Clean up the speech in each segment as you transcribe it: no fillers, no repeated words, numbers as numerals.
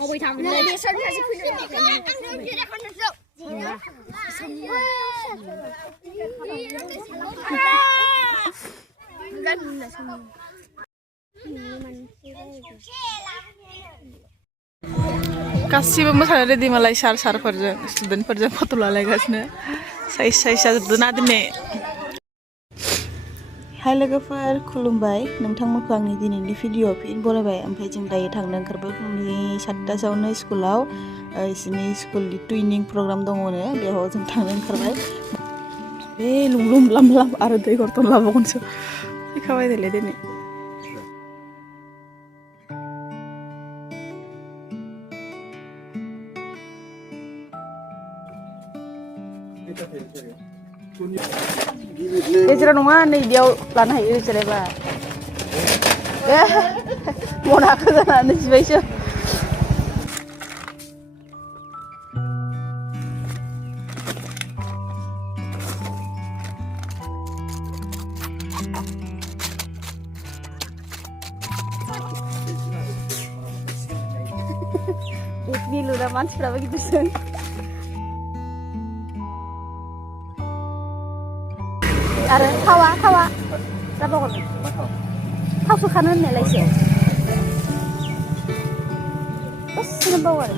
Không bị thằng này đi sân ra sẽ khuyên được गासिबो मोसानो ready मालाय सारफोरजों स्टुडेन्टफोरजों फट' लालायगासिनो size जाजोबदों ना दिनै हाय लोगोफोर खुलुमबाय नोंथांमोनखौ आंनि दिनैनि भिडिअ फिन बरायबाय ओमफ्राय जों दायो थांनो ओंखारबाय फुंनि 7टासोआवनो स्कुलाव बिसिनि स्कुलनि टुइनिं प्रग्राम दङनो बेयाव जों थांनो ओंखारबाय बे लुम लाम लाम आरो दै गरतन लाबावगोनसो फैखाबाय देलै दिनै गेजेराव नङा नै बेयाव लानो हायो जिरायबा मनाखौ जानानै जिबायसो मिलुना मानसिफ्राबो गिदिरसो आरो थावा जाबावगोन थाव सोखानो होननायलायसो दसेनो बाव आरो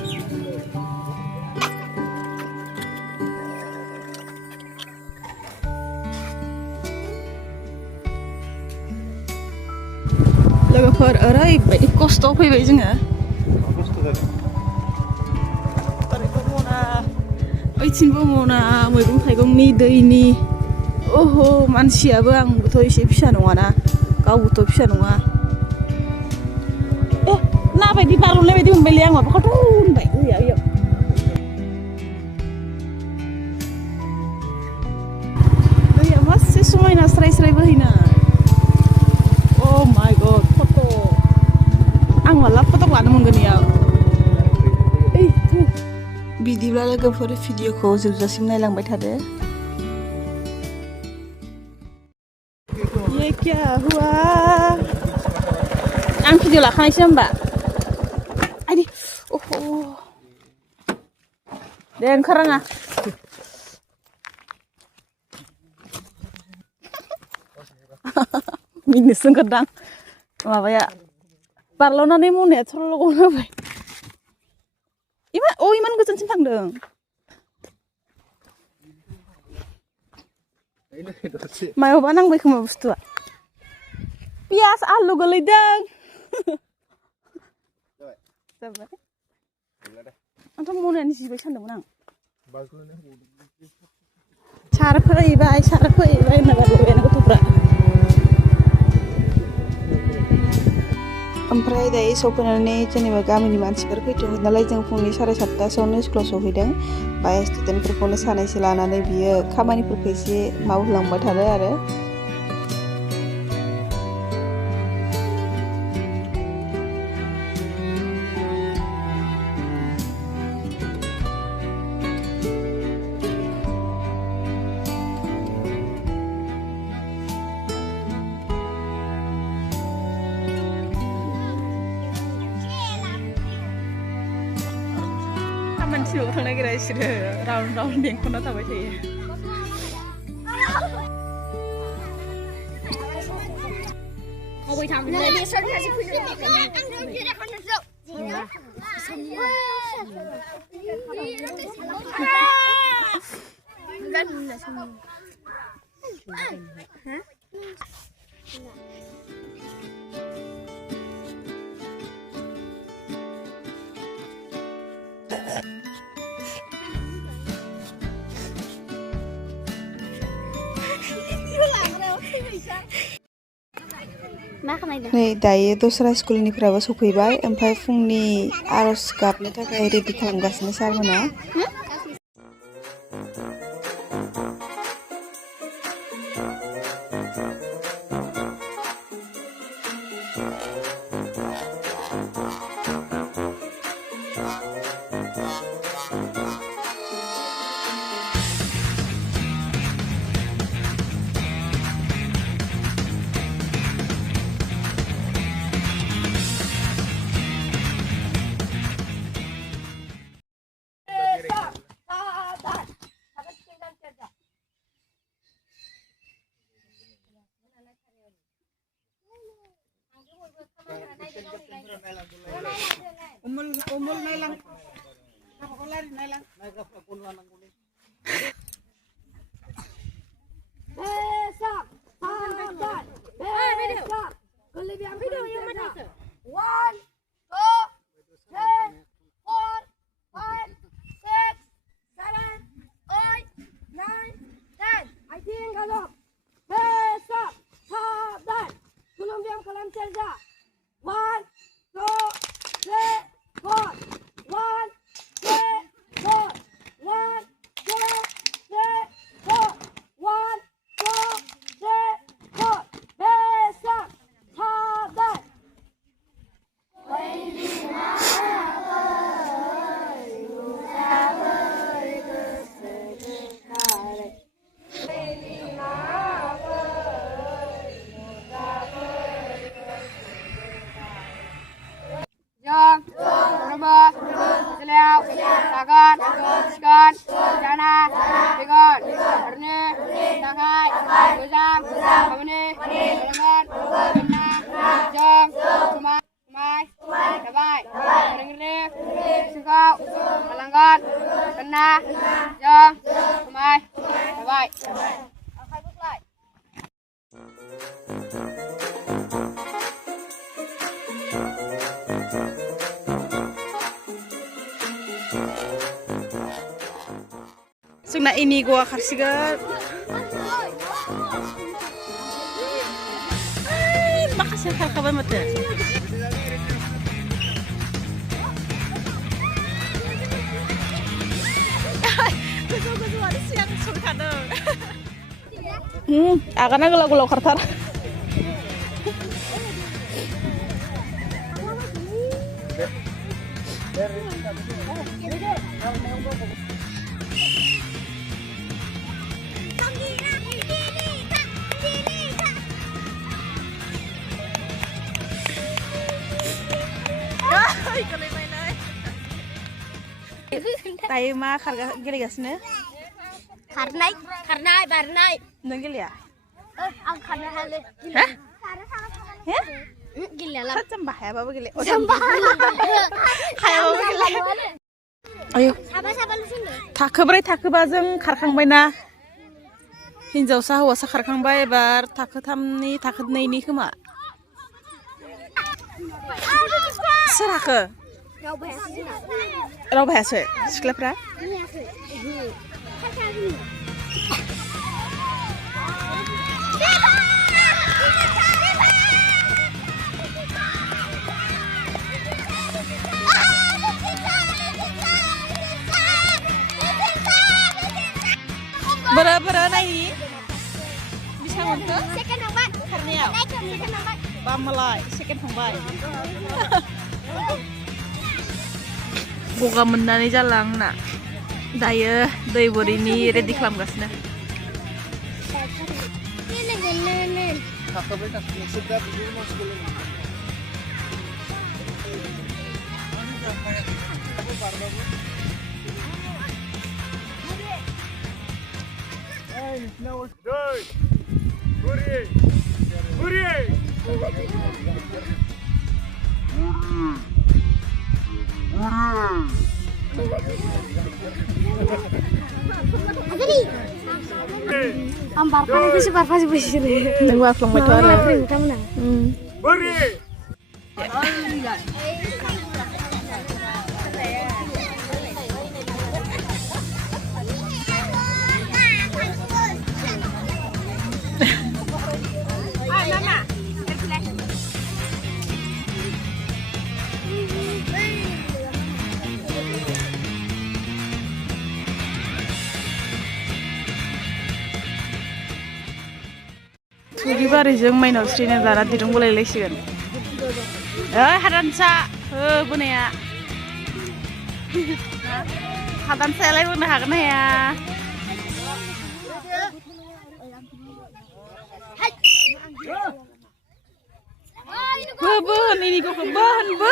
लोगोफोर ओरैबायदि खस्थ'आव फैबाय जोङो ओरैबो मना ओइथिंबो मना मैगं थाइगंनि दैनि ओहो मानसियाबो आंबोथ' एसे फिसा नङाना गावबोथ' फिसा नङा ना बायदि बारलनाय बायदि मोनबायलै आं माबाखौथ' होनबाय ओइयाव दैया मासे समायना स्राय स्राय बोहैना अ माय गड फट' आं माला फट' लानो मोनगोन इयाव बिदिब्ला लोगोफोर भिडिअखौ जोबजासिम नायलांबाय थादो ये क्या हुआ आं भिडिअ लाखानायसो होमबा आइदि ओह दे ओंखारनाङा मिनिनोसो ओंखारदां माबाया बारलावनानै मनाया थरल' गनाबाय इमान गोजानसिम थांदों मायावबा नांबाय खोमा बुस्थुआ पियास आलु गोलैदों जाबाय आंथ' मनायानो जिबाय सानदोंमोन आं सार फैबाय होनना गारबोबाय गथ'फ्रा ओमफ्राय दायो सफैनानै जेनेबा गामिनि मानसिफोर फैथ'गोन नालाय जों फुंनि 7:30 स्कुलाव सहैदों बाय स्टुडेन्टफोरखौनो सानैसो लानानै बियो खामानिफोरखौ एसे मावहोलांबाय थादों आरो मानसिनाव थांनो नागिरा बिसोरो राउन्ड बेंख'ना थाबाय थायो Không bị thằng này đi sân ra sẽ khuyên được नै दायो दस्रा स्कुलनिफ्राबो सफैबाय ओमफ्राय फुंनि आर'ज गाबनो थाखाय रेडि खालामगासिनो सारमोना janai, Sungna ini gua karsiga. Makasih kabar mata. Akan gulau kartar. Tayo mah gili gasne. Karnai, barnai. Nang gili ya? Ang karnai hale. Hah? Hah? Gila lah. Sambah ya, bapa gili. Sambah. Hayo gili. Ayo. Sabar lu sini. Takebra जों खारखांबायना हिनजावसा हौवासा खारखांबाय एबार थाखो 3नि थाखो 2नि खोमा सोराखो रावबो हायासै सिख्लाफ्रा Bera naik bisa untuk Second nomor. karniau Second nomor. Pamalai second hongbai Boga menani jalang nak dayo दै borini ready खालामगासिनो Ambar kan itu supervisi besar. Nunggu aku mau tuara. Kamu nang. Beri. Thuri Bari जों Mainao Srina जाना दिरुं बोलायलायसिगोन हादानसा बोनाया हादानसायालाय बोनो हागोन ना हाया बोन इनिखौ बोन बो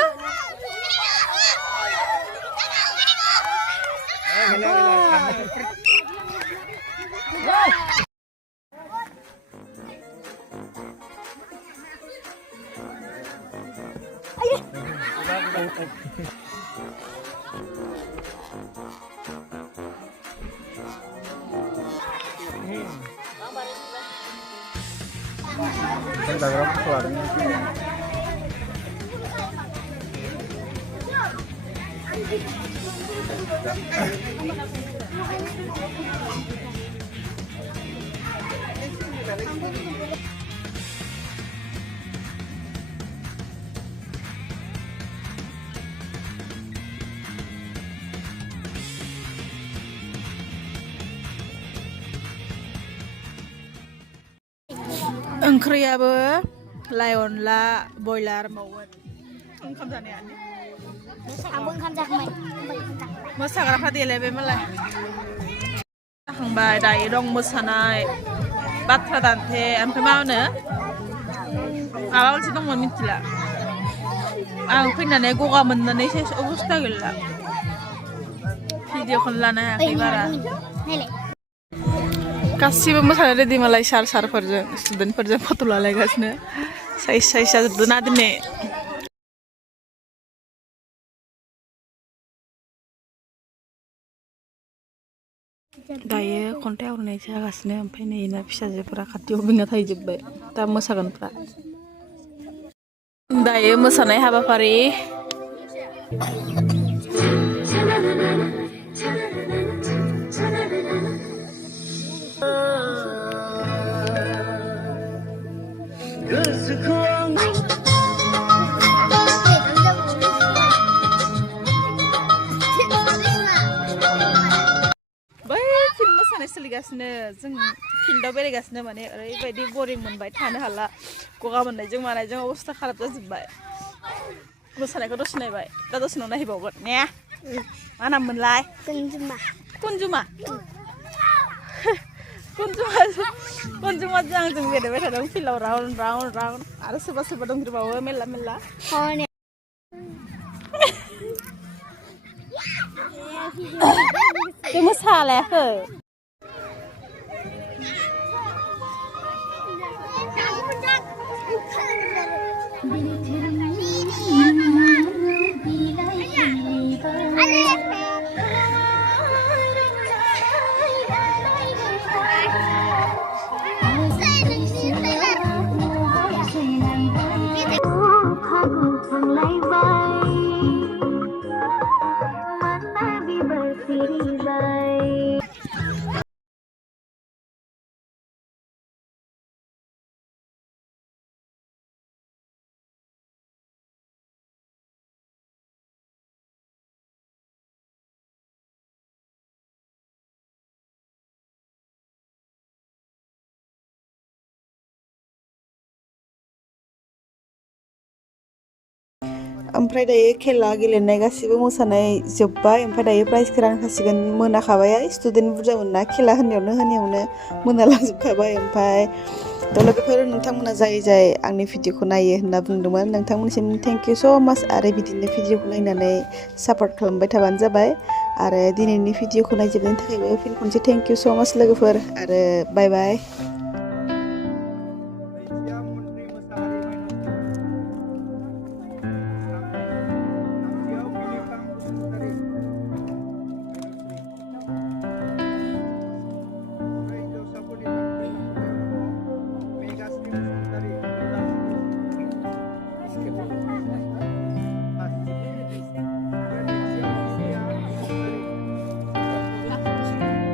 ओंख्रियाबो लाइ अनला बयलार मावोन ओंखाम जानायानो आंबो ओंखाम जाखांबाय मोसाग्राफ्रा देलायबाय मालाय जाखांबाय दायो दं मोसानाय बाथ्रा दान्थे ओमफ्राय मा होनो माबा मोनसे दंमोन मिथिला आं फैनानै गगा मोननानै सेस अबस्था गैला भिडिअखौनो लानो हायाखै बारा गासिबो मोसानो रेडि मालाय सारफोरजों स्टुडेन्टफोरजों फट' लालायगासिनो साइज जाजोबदों ना दिनै दायो खन्थाइ आवरायनाय जागासिनो ओमफ्राय नै ना फिसाजोफोरा खाथियाव बिना थाहैजोब्बाय दा मोसागोनफ्रा दायो मोसानाय हाबाफारि सोलिगासिनो जों फिल्डआव बेरायगासिनो माने ओरैबायदि बरिं मोनबाय थानो हाला गगा मोननायजों मानायजों अबस्था खाराब जाजोब्बाय मोसानायखौ दसे नायबाय दा दसे उनाव नायबावगोन ने मा नाम मोनलाय कुनजुमा कुनजुमाजों आंजों बेरायबाय थादों फिल्डआव राउन्ड आरो सोरबा दंजोबावो मेरला बे मोसालायाखै ओमफ्राय दायो खेला गेलेनाय गासिबो मोसानाय जोब्बाय ओमफ्राय दायो प्राइजखौ रानखासिगोन मोनाखाबाय स्टुडेन्ट बुरजामोन ना खेला होनायावनो मोनालांजोबखाबाय ओमफ्राय थ' लोगोफोर नोंथांमोना जाय आंनि भिडिअखौ नायो होनना बुंदोंमोन नोंथांमोनसिम थेंक इउ स' माच आरो बिदिनो भिडिअखौ नायनानै सापर्ट खालामबाय थाबानो जाबाय आरो दिनैनि भिडिअखौ नायजोबनायनि थाखायबो फिन खनसे थेंक इउ स' माच लोगोफोर आरो बाय बाय